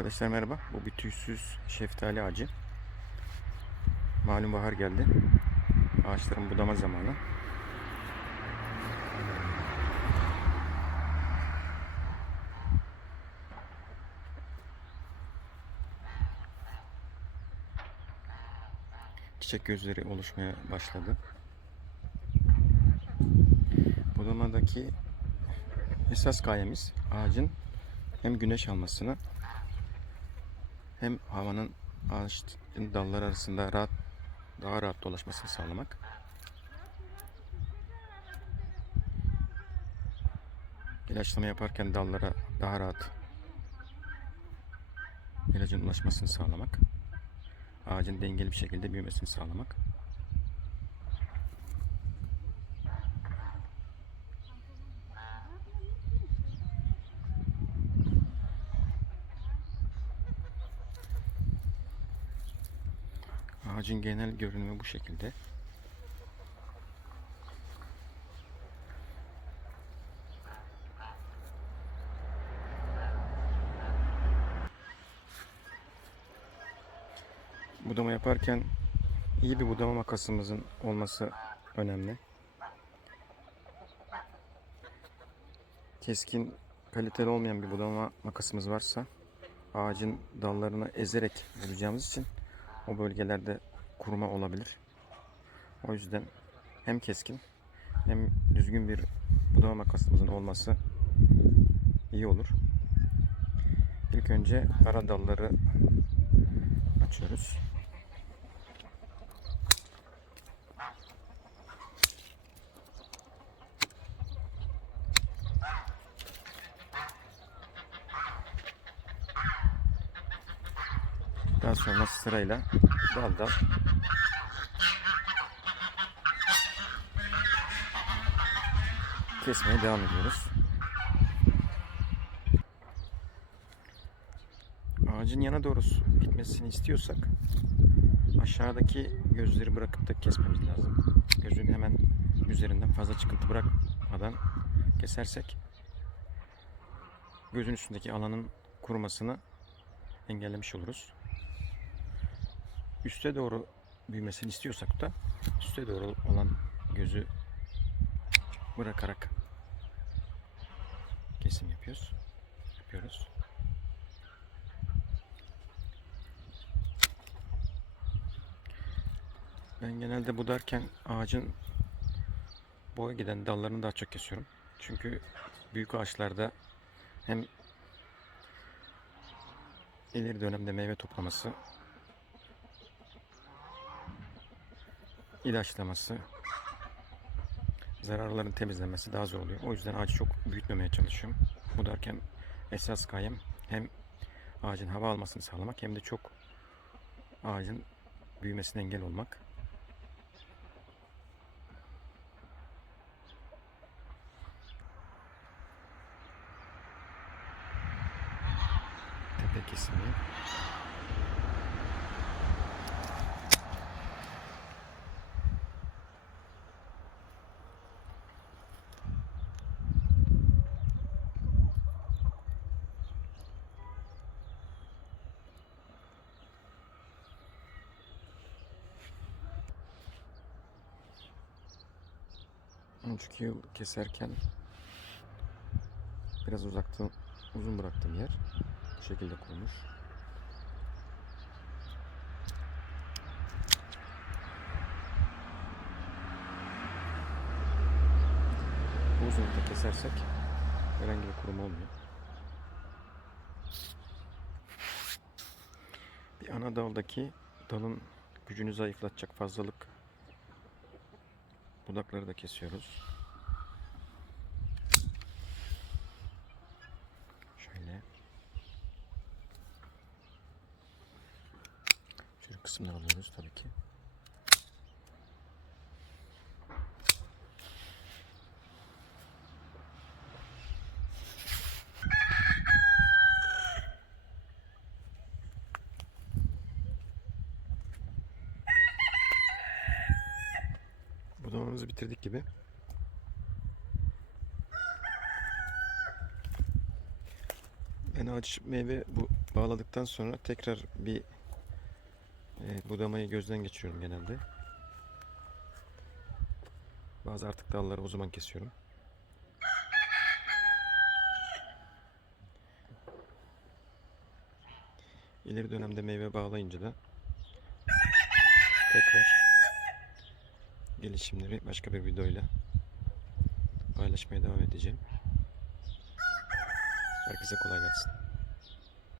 Arkadaşlar merhaba. Bu bir tüysüz şeftali ağacı. Malum bahar geldi. Ağaçların budama zamanı. Çiçek gözleri oluşmaya başladı. Budamadaki esas gayemiz ağacın hem güneş almasını hem havanın ağaçın dalları arasında rahat daha rahat dolaşmasını sağlamak. İlaçlama yaparken dallara daha rahat ilacın ulaşmasını sağlamak. Ağacın dengeli bir şekilde büyümesini sağlamak. Ağacın genel görünümü bu şekilde. Budama yaparken iyi bir budama makasımızın olması önemli. Keskin, kaliteli olmayan bir budama makasımız varsa ağacın dallarını ezerek bulacağımız için o bölgelerde kuruma olabilir. O yüzden hem keskin hem düzgün bir budama makasımızın olması iyi olur. İlk önce ara dalları açıyoruz. Daha sonra sırayla dal dal kesmeye devam ediyoruz. Ağacın yana doğru gitmesini istiyorsak aşağıdaki gözleri bırakıp da kesmemiz lazım. Gözün hemen üzerinden fazla çıkıntı bırakmadan kesersek gözün üstündeki alanın kurumasını engellemiş oluruz. Üste doğru büyümesini istiyorsak da üste doğru olan gözü bırakarak kesim yapıyoruz. Yapıyoruz. Ben genelde budarken ağacın boya giden dallarını daha çok kesiyorum. Çünkü büyük ağaçlarda hem ileri dönemde meyve toplaması, ilaçlaması, zararların temizlenmesi daha zor oluyor. O yüzden ağacı çok büyütmemeye çalışıyorum. Budarken esas gayem hem ağacın hava almasını sağlamak hem de çok ağacın büyümesine engel olmak. Tepe kesimi. Önceki yıl keserken biraz uzakta uzun bıraktığım yer bu şekilde kurumuş. Bu uzunlukta kesersek herhangi bir kuruma olmuyor. Bir ana daldaki dalın gücünü zayıflatacak fazlalık budakları da kesiyoruz. Kısımlar alıyoruz tabii ki. Budamamızı bitirdik gibi. Ben ağaç meyve bu bağladıktan sonra tekrar bir e, budamayı gözden geçiriyorum genelde. Bazı artık dalları o zaman kesiyorum. İleri dönemde meyve bağlayınca da tekrar gelişimleri başka bir videoyla paylaşmaya devam edeceğim. Herkese kolay gelsin.